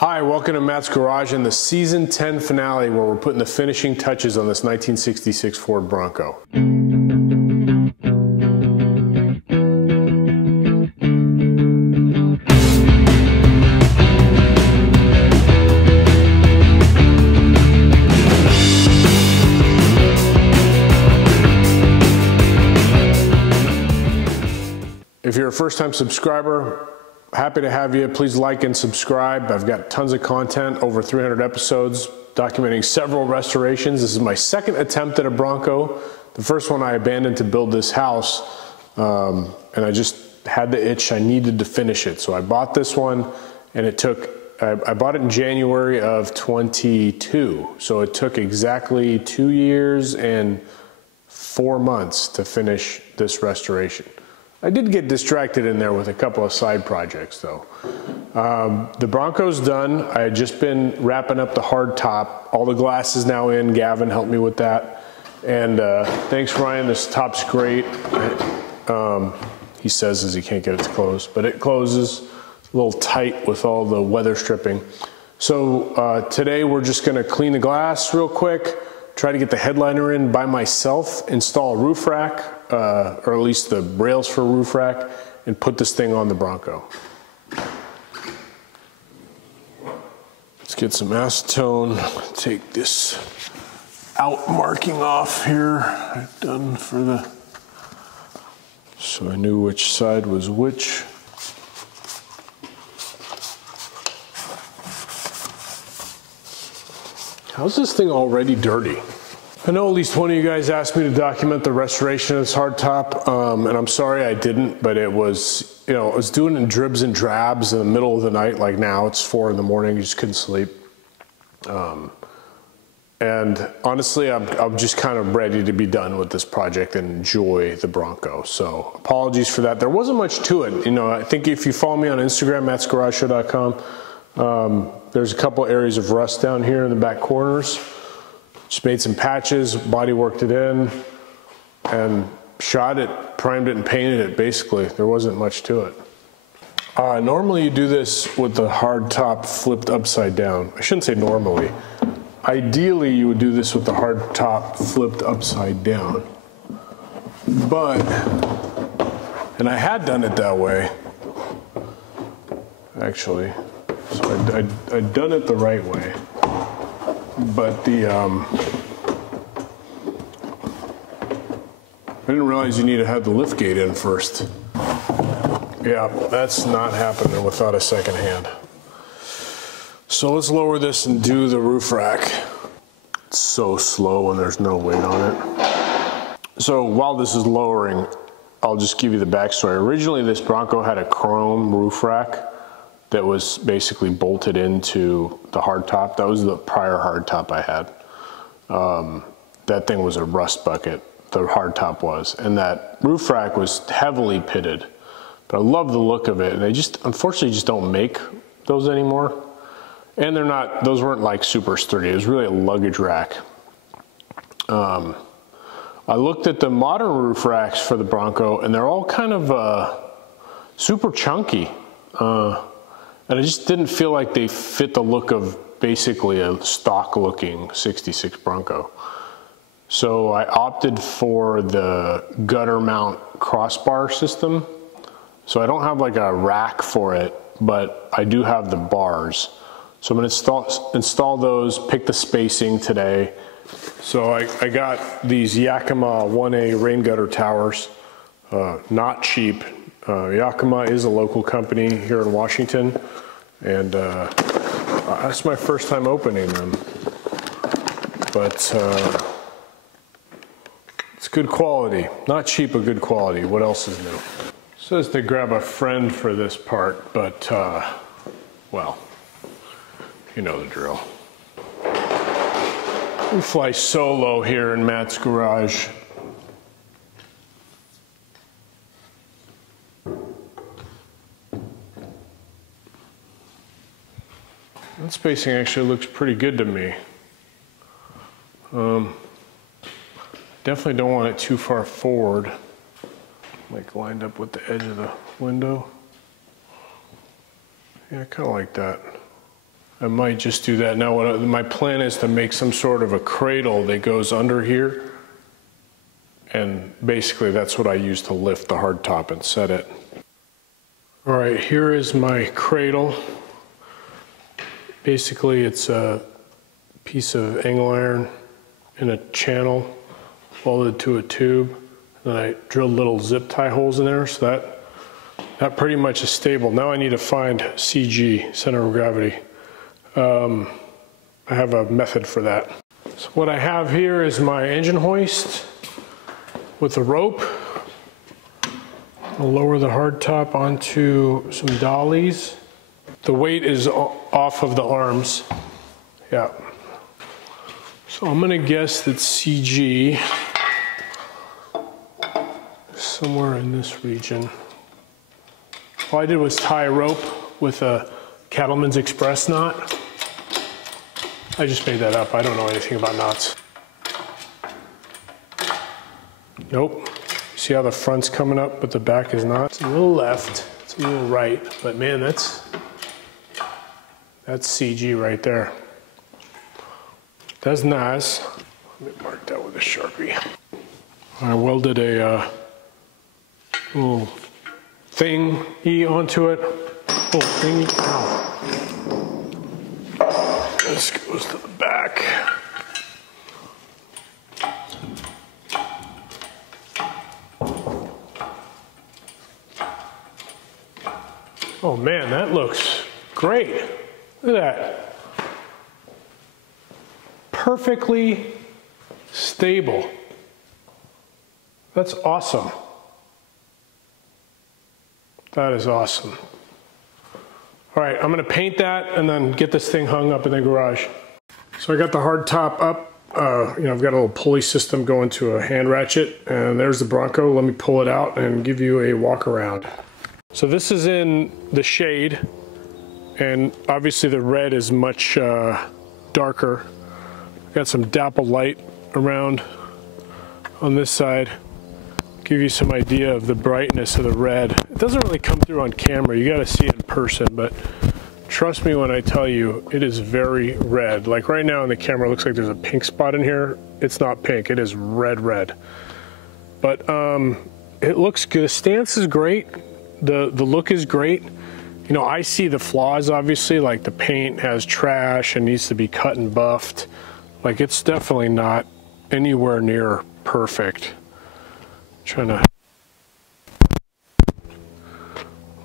Hi, welcome to Matt's Garage and the Season 10 finale where we're putting the finishing touches on this 1966 Ford Bronco. If you're a first-time subscriber, happy to have you. Please like and subscribe. I've got tons of content, over 300 episodes, documenting several restorations. This is my second attempt at a Bronco. The first one I abandoned to build this house, and I just had the itch. I needed to finish it. So I bought this one, and I bought it in January of 22. So it took exactly 2 years and 4 months to finish this restoration. I did get distracted in there with a couple of side projects though. The Bronco's done. I had just been wrapping up the hard top. All the glass is now in. Gavin helped me with that. And thanks Ryan, this top's great. He says as he can't get it to close, but it closes a little tight with all the weather stripping. So today we're just gonna clean the glass real quick, try to get the headliner in by myself, install a roof rack, or at least the rails for a roof rack, and put this thing on the Bronco. Let's get some acetone, take this out marking off here. I've done for the, so I knew which side was which. How's this thing already dirty? I know at least one of you guys asked me to document the restoration of this hardtop, and I'm sorry I didn't, but it was, I was doing it in dribs and drabs in the middle of the night, like now, it's 4 in the morning, you just couldn't sleep. And honestly, I'm just kind of ready to be done with this project and enjoy the Bronco. So apologies for that. There wasn't much to it. I think if you follow me on Instagram, mattsgarageshow.com, there's a couple areas of rust down here in the back corners. Just made some patches, body worked it in, and shot it, primed it, and painted it, basically. There wasn't much to it. Normally you do this with the hard top flipped upside down. I shouldn't say normally. Ideally you would do this with the hard top flipped upside down. But, and I had done it that way, actually. So I'd done it the right way. But I didn't realize you need to have the lift gate in first. Yeah, that's not happening without a second hand. So let's lower this and do the roof rack. It's so slow when there's no weight on it. So while this is lowering, I'll just give you the backstory. Originally, this Bronco had a chrome roof rack that was basically bolted into the hardtop. That was the prior hardtop I had. That thing was a rust bucket, the hardtop was. And that roof rack was heavily pitted. But I love the look of it. And they just, unfortunately, just don't make those anymore. And they're not, those weren't like super sturdy. It was really a luggage rack. I looked at the modern roof racks for the Bronco and they're all kind of super chunky. And I just didn't feel like they fit the look of basically a stock looking 66 Bronco. So I opted for the gutter mount crossbar system. So I don't have like a rack for it, but I do have the bars. So I'm gonna install those, pick the spacing today. So I got these Yakima 1A rain gutter towers, not cheap. Yakima is a local company here in Washington, and that's my first time opening them. But it's good quality. Not cheap, but good quality. What else is new? Says to grab a friend for this part, but well, you know the drill. We fly solo here in Matt's Garage. That spacing actually looks pretty good to me. Definitely don't want it too far forward. Like lined up with the edge of the window. Yeah, kind of like that. I might just do that. Now my plan is to make some sort of a cradle that goes under here. And basically that's what I use to lift the hardtop and set it. All right, here is my cradle. Basically it's a piece of angle iron in a channel welded to a tube. And I drilled little zip tie holes in there, so that pretty much is stable. Now I need to find CG, center of gravity. I have a method for that. So what I have here is my engine hoist with a rope. I'll lower the hardtop onto some dollies. The weight is off of the arms. Yeah. So I'm gonna guess that CG is somewhere in this region. All I did was tie a rope with a Cattleman's Express knot. I just made that up. I don't know anything about knots. Nope. See how the front's coming up, but the back is not? It's a little left, it's a little right, but man, that's CG right there. That's nice. Let me mark that with a Sharpie. I welded a little thingy onto it. Oh, thingy, ow. This goes to the back. Oh man, that looks great. Look at that. Perfectly stable. That's awesome. That is awesome. All right, I'm gonna paint that and then get this thing hung up in the garage. So I got the hard top up. I've got a little pulley system going to a hand ratchet, and there's the Bronco. Let me pull it out and give you a walk around. So this is in the shade, and obviously the red is much darker. Got some dapple light around on this side. Give you some idea of the brightness of the red. It doesn't really come through on camera. You got to see it in person, but trust me when I tell you, it is very red. Like right now on the camera, it looks like there's a pink spot in here. It's not pink. It is red. But it looks good. The stance is great. The look is great. You know, I see the flaws, obviously, like the paint has trash and needs to be cut and buffed. Like it's definitely not anywhere near perfect. Trying to,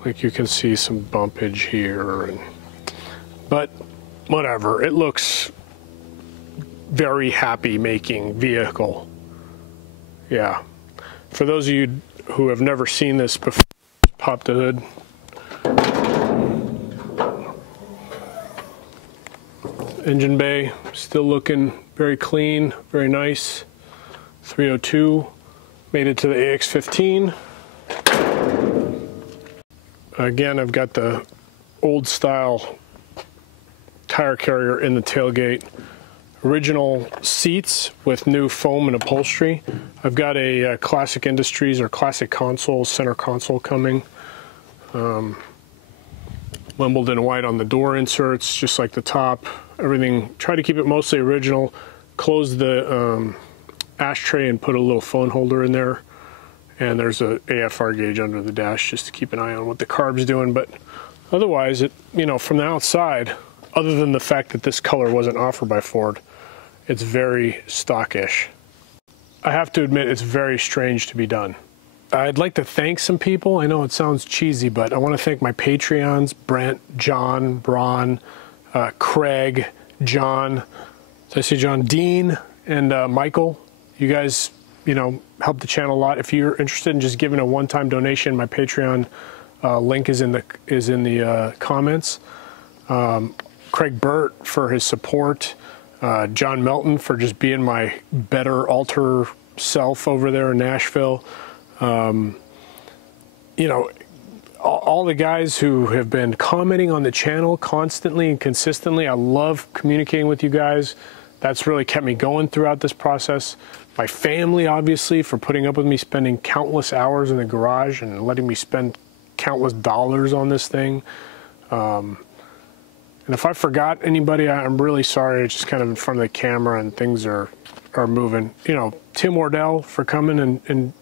like you can see some bumpage here, but whatever, it looks very happy making vehicle. Yeah, for those of you who have never seen this before, pop the hood. Engine bay still looking very clean, very nice. 302. Made it to the AX15. Again, I've got the old style tire carrier in the tailgate. Original seats with new foam and upholstery. I've got a Classic Industries or Classic Console, center console coming. Wimbledon white on the door inserts, just like the top. Everything, try to keep it mostly original. Close the ashtray and put a little phone holder in there, and there's a AFR gauge under the dash just to keep an eye on what the carb's doing. But otherwise, it, you know, from the outside, other than the fact that this color wasn't offered by Ford, it's very stockish. I have to admit, it's very strange to be done. I'd like to thank some people. I know it sounds cheesy, but I want to thank my Patreons: Brent, John, Braun, Craig, John, did I say John? Dean, and Michael. You guys, you know, help the channel a lot. If you're interested in just giving a one-time donation, my Patreon link is in the comments. Craig Burt for his support. John Melton for just being my better alter self over there in Nashville. You know, all the guys who have been commenting on the channel constantly and consistently. I love communicating with you guys. That's really kept me going throughout this process. My family, obviously, for putting up with me spending countless hours in the garage and letting me spend countless dollars on this thing. And if I forgot anybody, I'm really sorry. It's just kind of in front of the camera and things are moving. You know, Tim Wardell for coming and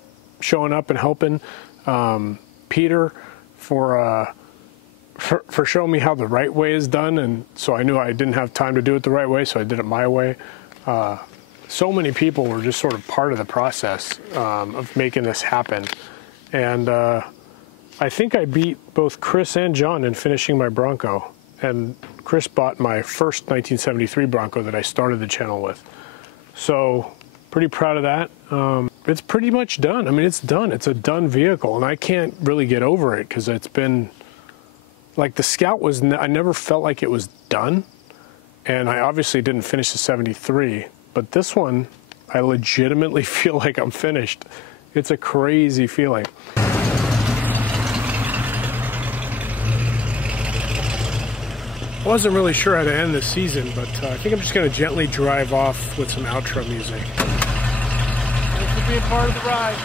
showing up and helping. Peter for showing me how the right way is done, and so I knew I didn't have time to do it the right way, so I did it my way. So many people were just sort of part of the process of making this happen. And I think I beat both Chris and John in finishing my Bronco. And Chris bought my first 1973 Bronco that I started the channel with. So pretty proud of that. It's pretty much done. I mean, it's done. It's a done vehicle, and I can't really get over it because it's been, like, the Scout was, I never felt like it was done. And I obviously didn't finish the 73, but this one, I legitimately feel like I'm finished. It's a crazy feeling. I wasn't really sure how to end the season, but I think I'm just going to gently drive off with some outro music. Thanks for being part of the ride.